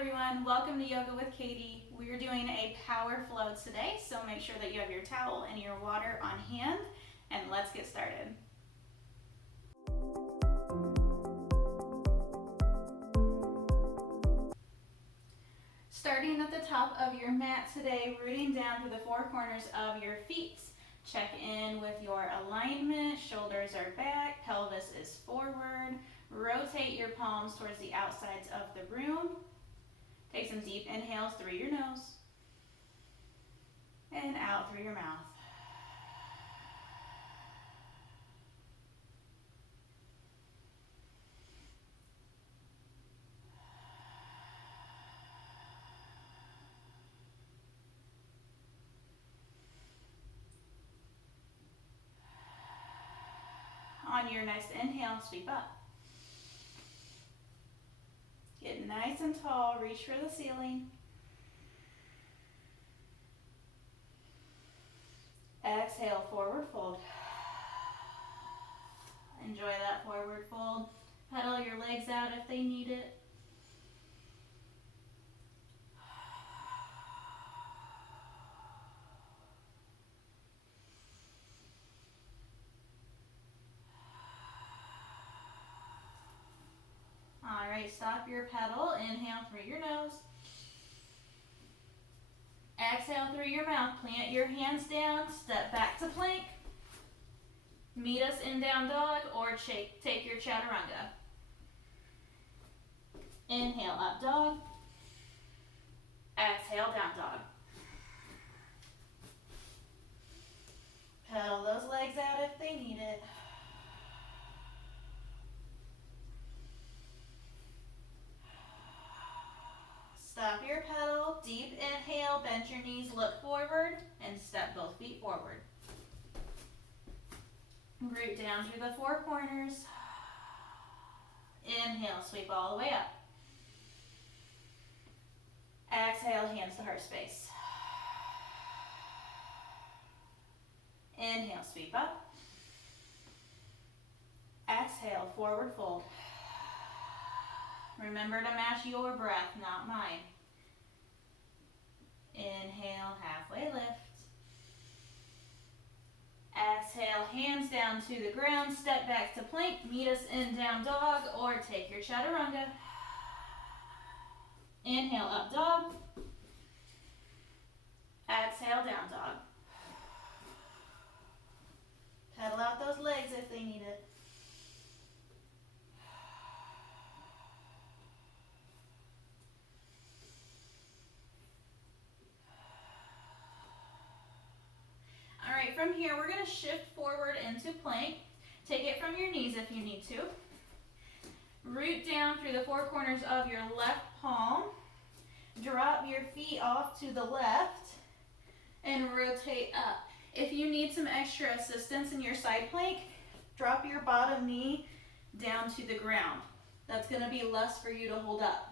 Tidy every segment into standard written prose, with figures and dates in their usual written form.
everyone, welcome to Yoga with Katie. We're doing a power flow today, so make sure that you have your towel and your water on hand, and let's get started. Starting at the top of your mat today, rooting down through the four corners of your feet. Check in with your alignment, shoulders are back, pelvis is forward. Rotate your palms towards the outsides of the room. Take some deep inhales through your nose and out through your mouth. On your next inhale, sweep up. Get nice and tall, reach for the ceiling. Exhale, forward fold. Enjoy that forward fold. Pedal your legs out if they need it. Alright, stop your pedal. Inhale through your nose. Exhale through your mouth. Plant your hands down. Step back to plank. Meet us in down dog or take your chaturanga. Inhale, up dog. Exhale, down dog. Pedal those legs out if they need it. Stop your pedal, deep inhale, bend your knees, look forward, and step both feet forward. Root down through the four corners. Inhale, sweep all the way up. Exhale, hands to heart space. Inhale, sweep up. Exhale, forward fold. Remember to match your breath, not mine. Inhale, halfway lift. Exhale, hands down to the ground, step back to plank, meet us in down dog or take your chaturanga. Inhale, up dog. Exhale, down dog. Pedal out those legs if they need it. Alright, from here we're going to shift forward into plank. Take it from your knees if you need to. Root down through the four corners of your left palm. Drop your feet off to the left and rotate up. If you need some extra assistance in your side plank, drop your bottom knee down to the ground. That's going to be less for you to hold up.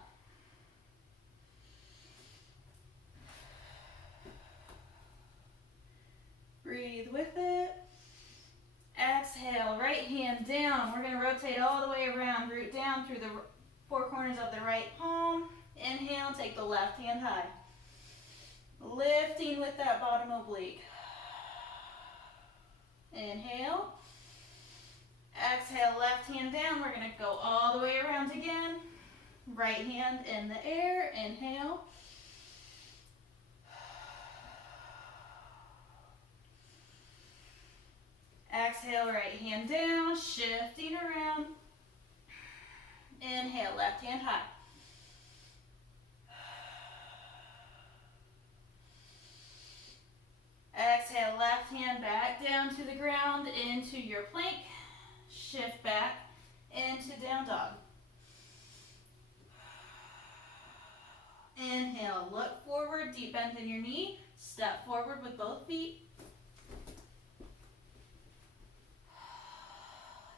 Breathe with it. Exhale, right hand down. We're going to rotate all the way around. Root down through the four corners of the right palm. Inhale, take the left hand high. Lifting with that bottom oblique. Inhale. Exhale, left hand down. We're going to go all the way around again. Right hand in the air. Inhale. Exhale, right hand down, shifting around. Inhale, left hand high. Exhale, left hand back down to the ground, into your plank. Shift back into down dog. Inhale, look forward, deep bend in your knee. Step forward with both feet.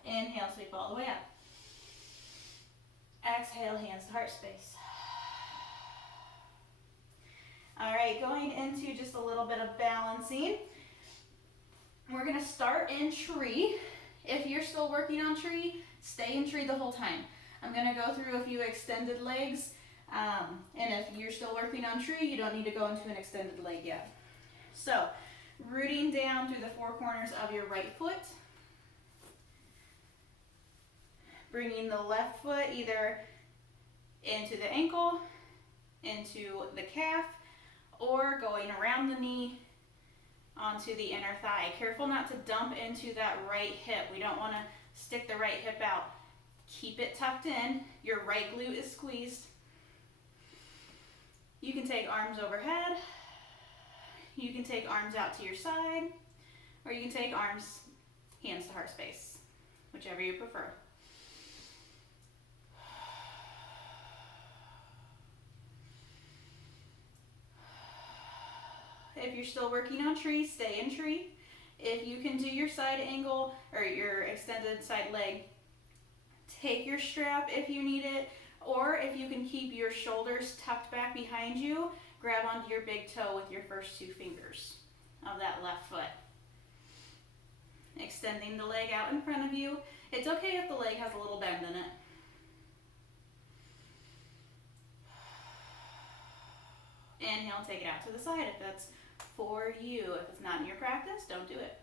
Inhale, sweep all the way up. Exhale, hands to heart space. All right, going into just a little bit of balancing. We're going to start in tree. If you're still working on tree, stay in tree the whole time. I'm going to go through a few extended legs And if you're still working on tree, you don't need to go into an extended leg yet. So, rooting down through the four corners of your right foot. Bringing the left foot either into the ankle, into the calf, or going around the knee onto the inner thigh. Careful not to dump into that right hip. We don't want to stick the right hip out. Keep it tucked in. Your right glute is squeezed. You can take arms overhead. You can take arms out to your side, or you can take arms hands to heart space, whichever you prefer. If you're still working on tree, stay in tree. If you can do your side angle or your extended side leg, take your strap if you need it, or if you can keep your shoulders tucked back behind you, grab onto your big toe with your first two fingers of that left foot. Extending the leg out in front of you. It's okay if the leg has a little bend in it. Inhale, take it out to the side if that's for you. If it's not in your practice, don't do it.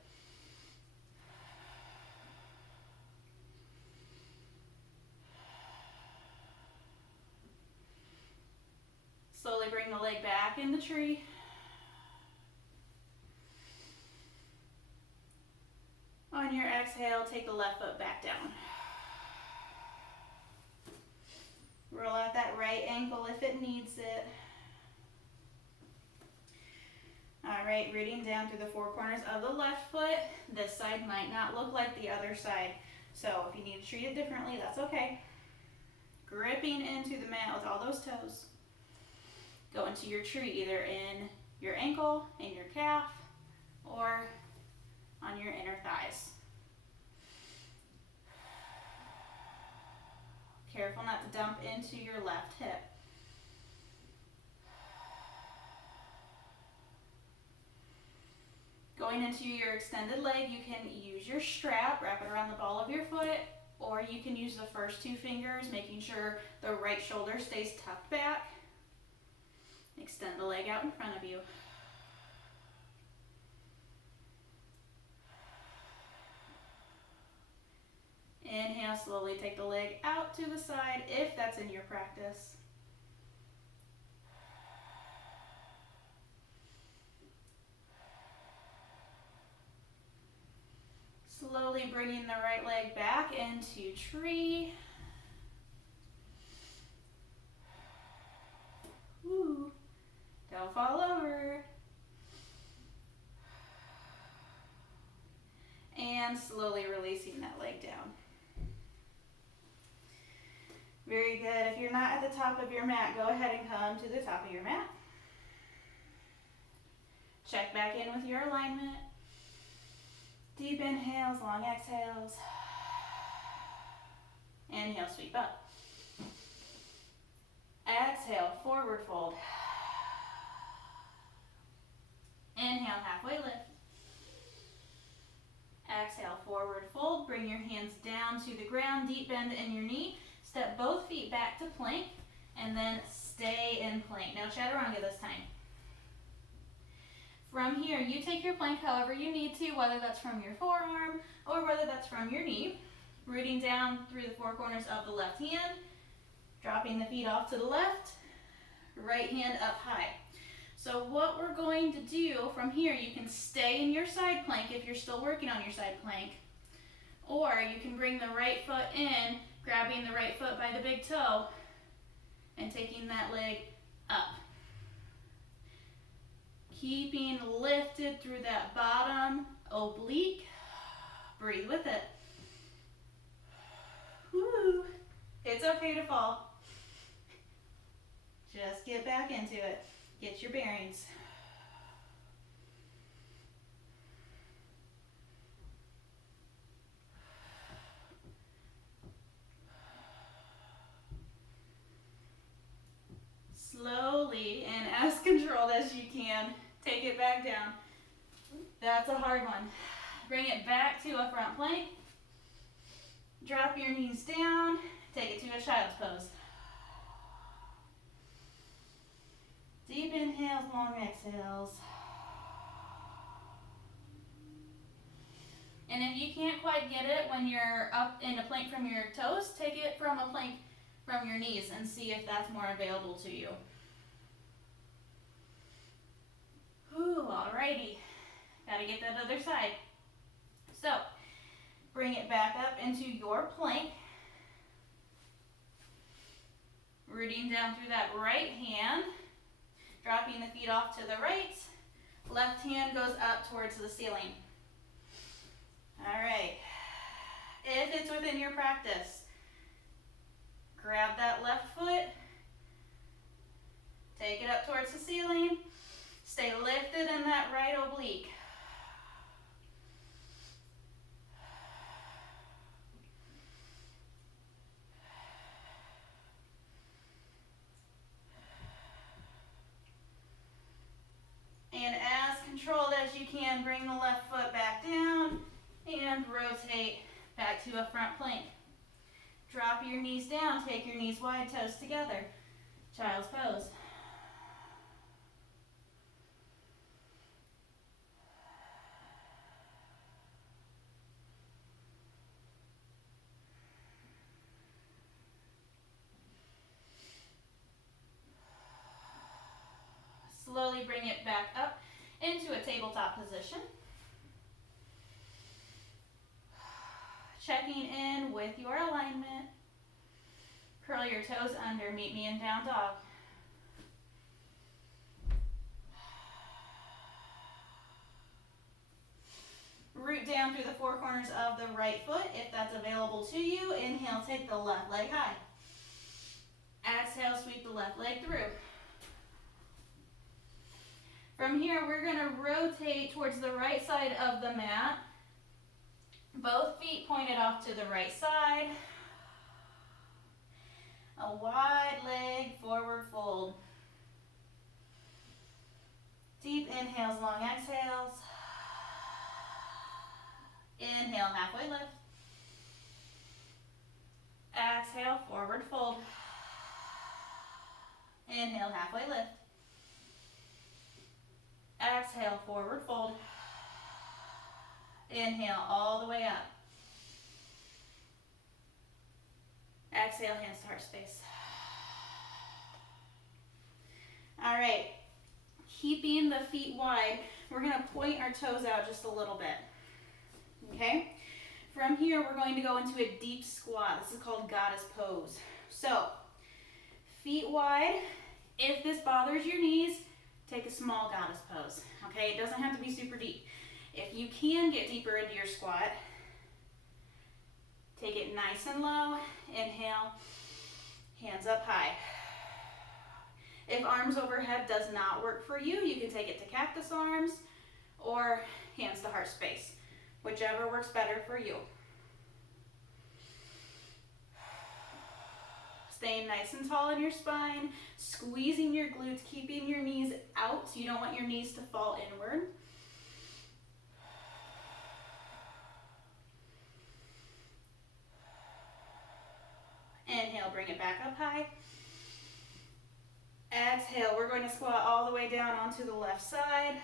Slowly bring the leg back in the tree. On your exhale, take the left foot back down. Roll out that right ankle if it needs it. All right, rooting down through the four corners of the left foot. This side might not look like the other side, so if you need to treat it differently, that's okay. Gripping into the mat with all those toes. Go into your tree, either in your ankle, in your calf, or on your inner thighs. Careful not to dump into your left hip. Going into your extended leg, you can use your strap, wrap it around the ball of your foot, or you can use the first two fingers, making sure the right shoulder stays tucked back. Extend the leg out in front of you. Inhale, slowly take the leg out to the side if that's in your practice. Slowly bringing the right leg back into tree. Woo. Don't fall over. And slowly releasing that leg down. Very good. If you're not at the top of your mat, go ahead and come to the top of your mat. Check back in with your alignment. Deep inhales, long exhales. Inhale, sweep up. Exhale, forward fold. Inhale, halfway lift. Exhale, forward fold. Bring your hands down to the ground, deep bend in your knee. Step both feet back to plank, and then stay in plank. Now chaturanga this time. From here, you take your plank however you need to, whether that's from your forearm or whether that's from your knee. Rooting down through the four corners of the left hand, dropping the feet off to the left, right hand up high. So what we're going to do from here, you can stay in your side plank if you're still working on your side plank, or you can bring the right foot in, grabbing the right foot by the big toe and taking that leg up. Keeping lifted through that bottom oblique. Breathe with it. Woo. It's okay to fall. Just get back into it. Get your bearings. Slowly and as controlled as you can, take it back down. That's a hard one. Bring it back to a front plank. Drop your knees down. Take it to a child's pose. inhales, long exhales. And if you can't quite get it when you're up in a plank from your toes, take it from a plank from your knees and see if that's more available to you. Whew, alrighty. Gotta get that other side. So, bring it back up into your plank. Rooting down through that right hand. Dropping the feet off to the right. Left hand goes up towards the ceiling. Alright. If it's within your practice, grab that left foot. Take it up towards the ceiling. Stay lifted in that right oblique. And as controlled as you can, bring the left foot back down and rotate back to a front plank. Drop your knees down, take your knees wide, toes together. Child's pose. Slowly bring it back up into a tabletop position. Checking in with your alignment. Curl your toes under, meet me in down dog. Root down through the four corners of the right foot if that's available to you. Inhale, take the left leg high. Exhale, sweep the left leg through. From here, we're going to rotate towards the right side of the mat. Both feet pointed off to the right side. A wide leg forward fold. Deep inhales, long exhales. Inhale, halfway lift. Exhale, forward fold. Inhale, halfway lift. Exhale, forward fold. Inhale, all the way up. Exhale, hands to heart space. All right, keeping the feet wide, we're going to point our toes out just a little bit. Okay? From here, we're going to go into a deep squat. This is called goddess pose. So, feet wide. If this bothers your knees, take a small goddess pose. Okay? It doesn't have to be super deep. If you can get deeper into your squat, take it nice and low. Inhale, hands up high. If arms overhead does not work for you, you can take it to cactus arms or hands to heart space, whichever works better for you. Staying nice and tall in your spine, squeezing your glutes, keeping your knees out. You don't want your knees to fall inward. Inhale, bring it back up high. Exhale, we're going to squat all the way down onto the left side.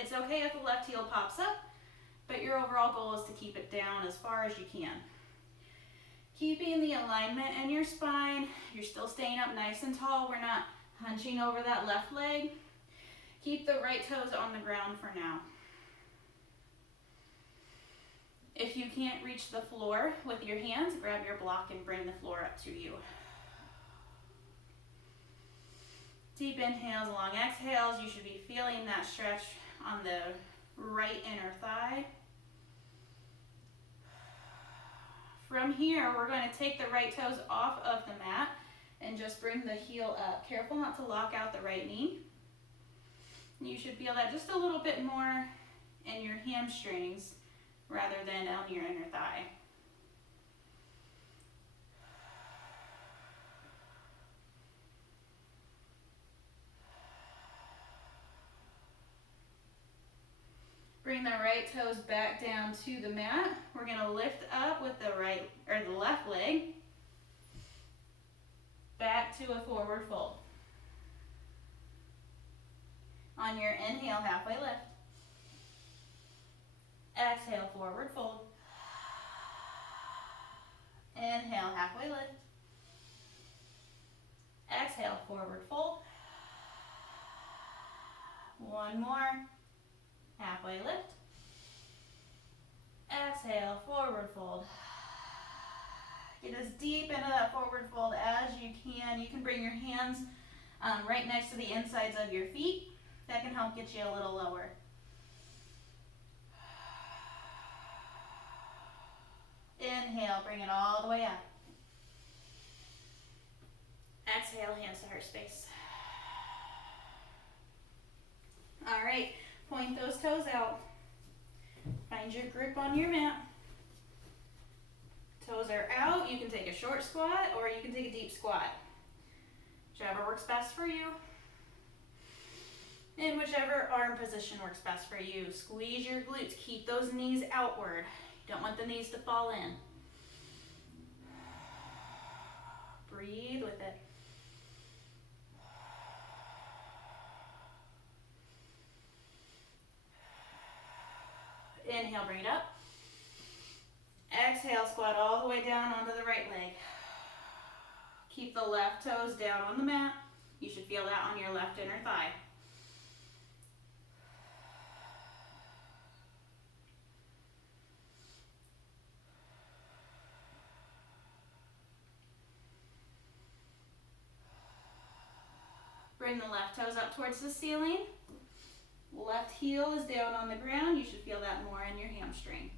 It's okay if the left heel pops up, but your overall goal is to keep it down as far as you can. Keeping the alignment in your spine, you're still staying up nice and tall. We're not hunching over that left leg. Keep the right toes on the ground for now. If you can't reach the floor with your hands, grab your block and bring the floor up to you. Deep inhales, long exhales. You should be feeling that stretch on the right inner thigh. From here, we're going to take the right toes off of the mat and just bring the heel up. Careful not to lock out the right knee. You should feel that just a little bit more in your hamstrings rather than on your inner thigh. Bring the right toes back down to the mat. We're going to lift up with the right or the left leg back to a forward fold. On your inhale, halfway lift. Exhale, forward fold. Inhale, halfway lift. Exhale, forward fold. One more. Halfway lift. Exhale, forward fold. Get as deep into that forward fold as you can. You can bring your hands right next to the insides of your feet. That can help get you a little lower. Inhale, bring it all the way up. Exhale, hands to heart space. All right, point those toes out. Find your grip on your mat. Toes are out. You can take a short squat or you can take a deep squat. Whichever works best for you. And whichever arm position works best for you. Squeeze your glutes. Keep those knees outward. You don't want the knees to fall in. Breathe with it. Inhale, bring it up. Exhale, squat all the way down onto the right leg. Keep the left toes down on the mat. You should feel that on your left inner thigh. Bring the left toes up towards the ceiling. Left heel is down on the ground. You should feel that more in your hamstring.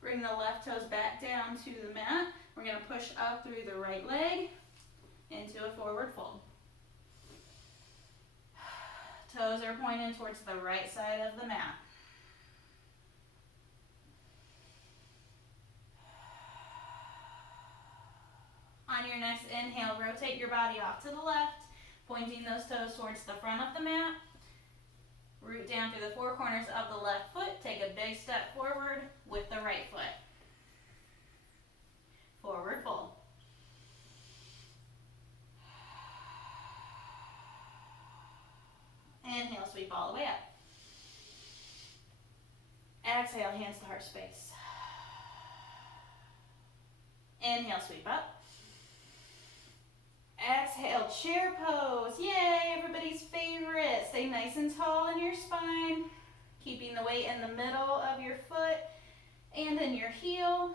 Bring the left toes back down to the mat. We're going to push up through the right leg into a forward fold. Toes are pointing towards the right side of the mat. On your next inhale, rotate your body off to the left, pointing those toes towards the front of the mat. Root down through the four corners of the left foot. Take a big step forward with the right foot. Forward fold. Inhale, sweep all the way up. Exhale, hands to heart space. Inhale, sweep up. Exhale, chair pose. Yay, everybody's favorite. Stay nice and tall in your spine, keeping the weight in the middle of your foot and in your heel.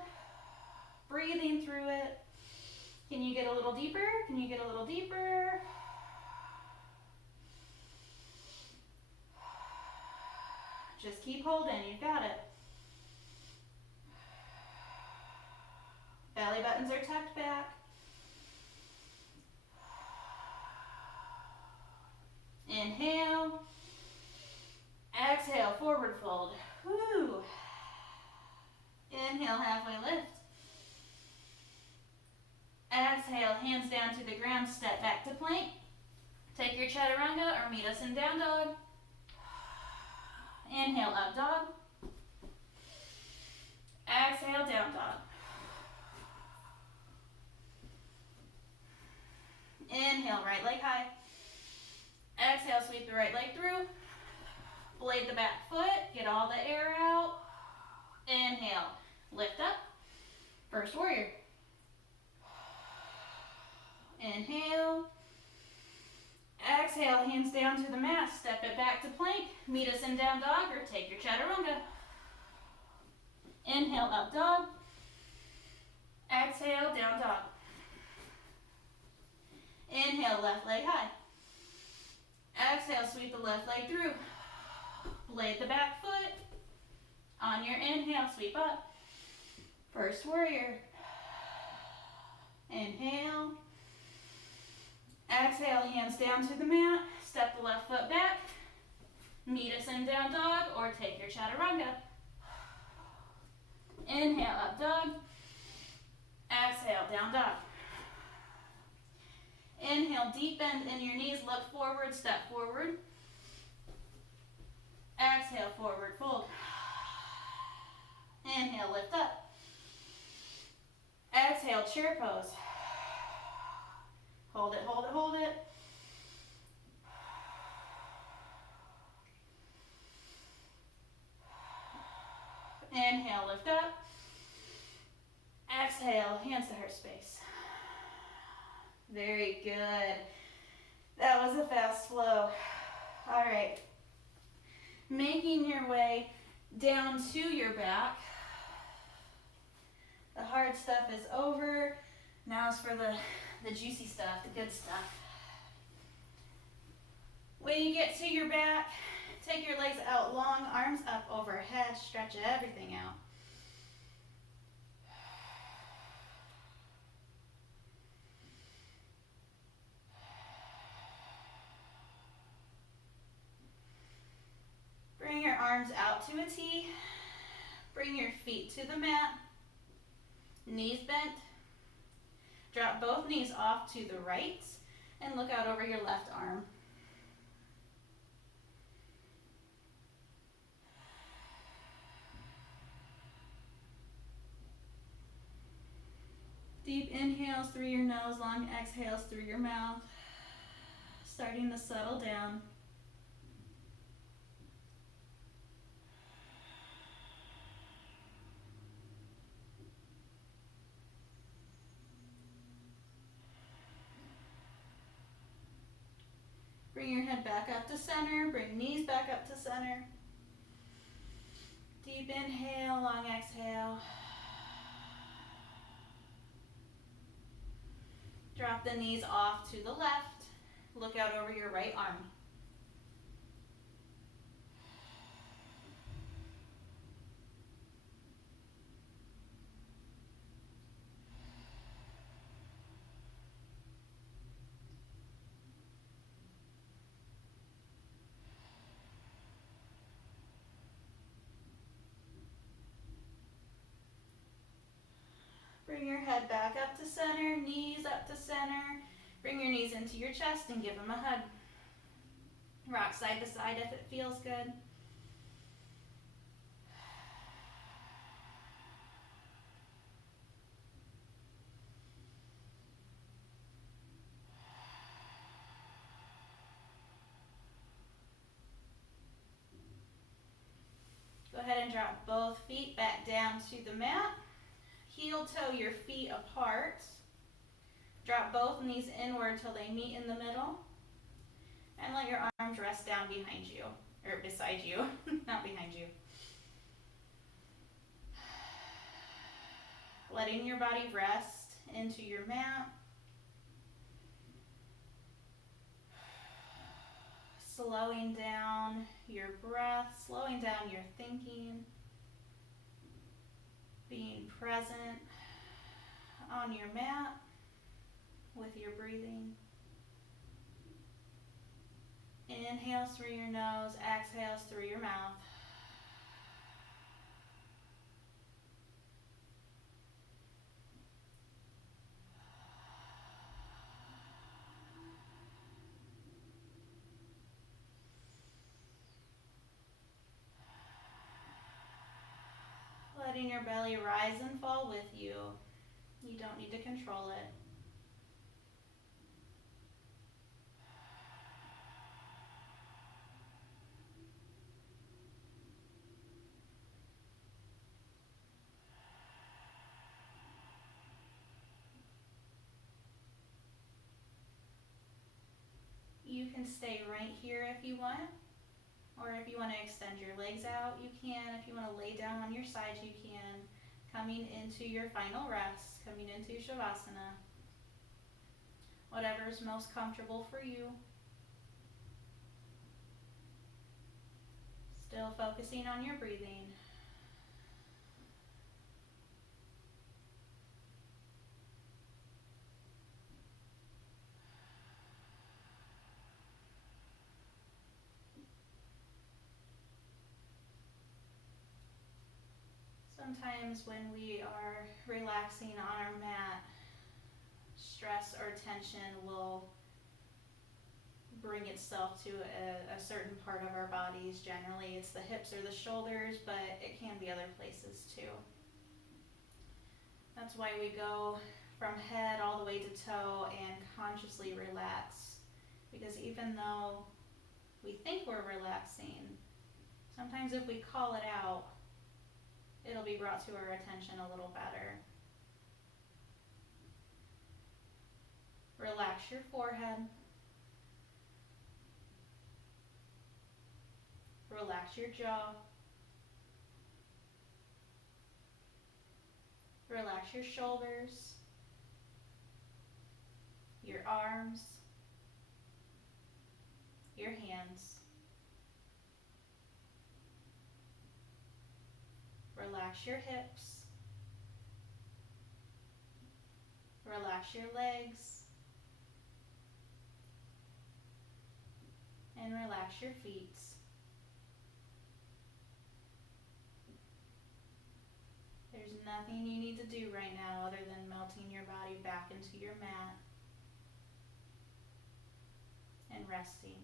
Breathing through it. Can you get a little deeper? Can you get a little deeper? Just keep holding, you've got it. Belly buttons are tucked back. Inhale. Exhale, forward fold. Woo. Inhale, halfway lift. Exhale, hands down to the ground, step back to plank. Take your chaturanga or meet us in down dog. Inhale, up dog. Exhale, down dog. Inhale, right leg high. Exhale, sweep the right leg through. Blade the back foot, get all the air out. Inhale, lift up. First warrior. Inhale. Exhale, hands down to the mat, step it back to plank. Meet us in down dog or take your chaturanga. Inhale, up dog. Exhale, down dog. Inhale, left leg high. Exhale, sweep the left leg through. Blade the back foot. On your inhale, sweep up. First warrior. Inhale. Exhale, hands down to the mat. Step the left foot back. Meet us in down dog or take your chaturanga. Inhale, up dog. Exhale, down dog. Inhale, deep bend in your knees, look forward, step forward. Exhale, forward chair pose. Hold it, hold it, hold it. Inhale, lift up. Exhale, hands to heart space. Very good. That was a fast flow. All right. Making your way down to your back. The hard stuff is over. Now it's for the juicy stuff, the good stuff. When you get to your back, take your legs out long, arms up overhead, stretch everything out. Bring your arms out to a T. Bring your feet to the mat. Knees bent. Drop both knees off to the right and look out over your left arm. Deep inhales through your nose, long exhales through your mouth. Starting to settle down. Bring your head back up to center. Bring knees back up to center. Deep inhale, long exhale. Drop the knees off to the left. Look out over your right arm. Bring your head back up to center, knees up to center. Bring your knees into your chest and give them a hug. Rock side to side if it feels good. Go ahead and drop both feet back down to the mat. Heel toe your feet apart. Drop both knees inward till they meet in the middle. And let your arms rest down behind you, or beside you, not behind you. Letting your body rest into your mat. Slowing down your breath, slowing down your thinking. Being present on your mat with your breathing. Inhales through your nose, exhales through your mouth. Letting your belly rise and fall with you. You don't need to control it. You can stay right here if you want. Or if you want to extend your legs out, you can. If you want to lay down on your side, you can. Coming into your final rest, coming into Shavasana. Whatever is most comfortable for you. Still focusing on your breathing. Sometimes when we are relaxing on our mat, stress or tension will bring itself to a certain part of our bodies. Generally, it's the hips or the shoulders, but it can be other places too. That's why we go from head all the way to toe and consciously relax. Because even though we think we're relaxing, sometimes if we call it out, it'll be brought to our attention a little better. Relax your forehead. Relax your jaw. Relax your shoulders, your arms, your hands. Relax your hips. Relax your legs. And relax your feet. There's nothing you need to do right now other than melting your body back into your mat and resting.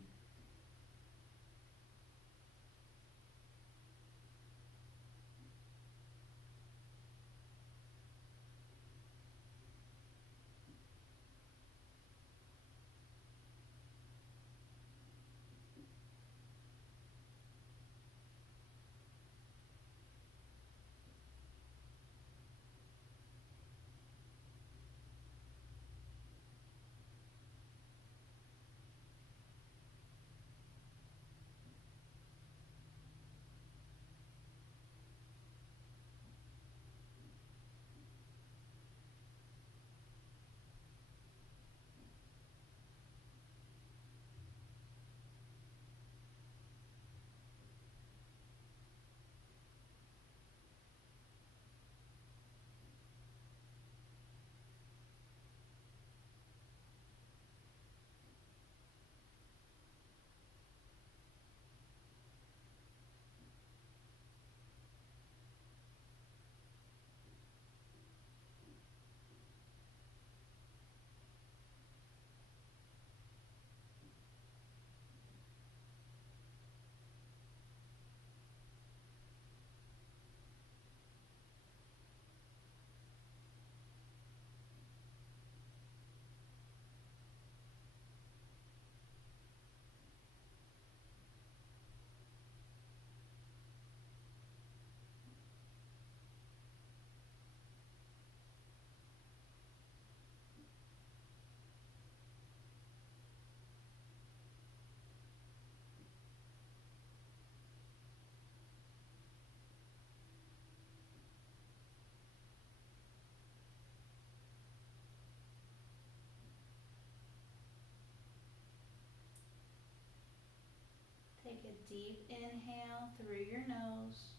Take a deep inhale through your nose.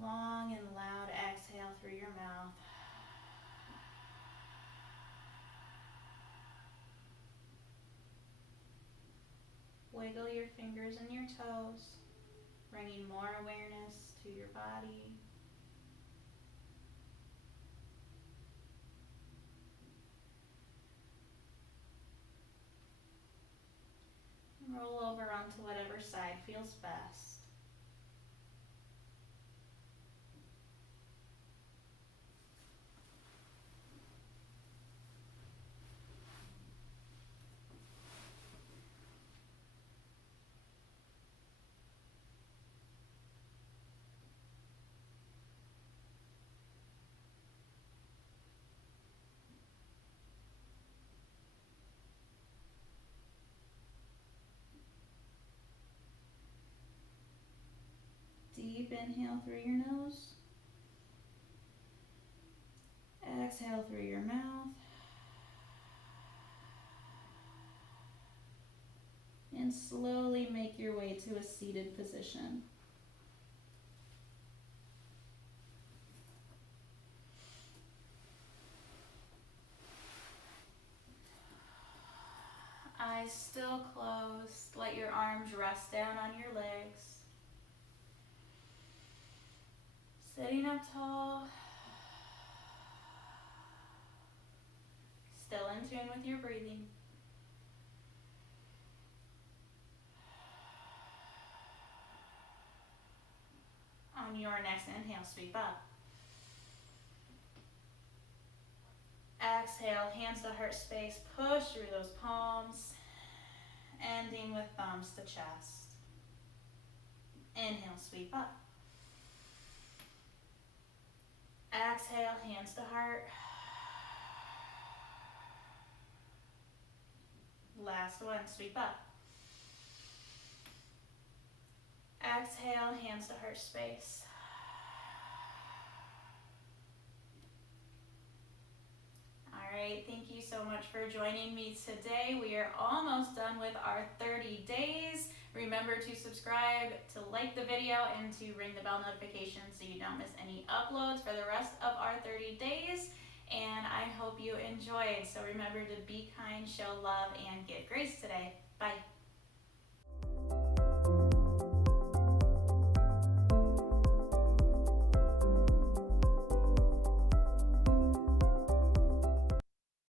Long and loud exhale through your mouth. Wiggle your fingers and your toes, bringing more awareness to your body. Roll over onto whatever side feels best. Deep inhale through your nose. Exhale through your mouth. And slowly make your way to a seated position. Eyes still closed. Let your arms rest down on your legs. Sitting up tall. Still in tune with your breathing. On your next inhale, sweep up. Exhale, hands to heart space, push through those palms, ending with thumbs to chest. Inhale, sweep up. Exhale, hands to heart. Last one, sweep up. Exhale, hands to heart space. Alright, thank you so much for joining me today. We are almost done with our 30 days. Remember to subscribe, to like the video, and to ring the bell notification so you don't miss any uploads for the rest of our 30 days. And I hope you enjoyed. So remember to be kind, show love, and give grace today.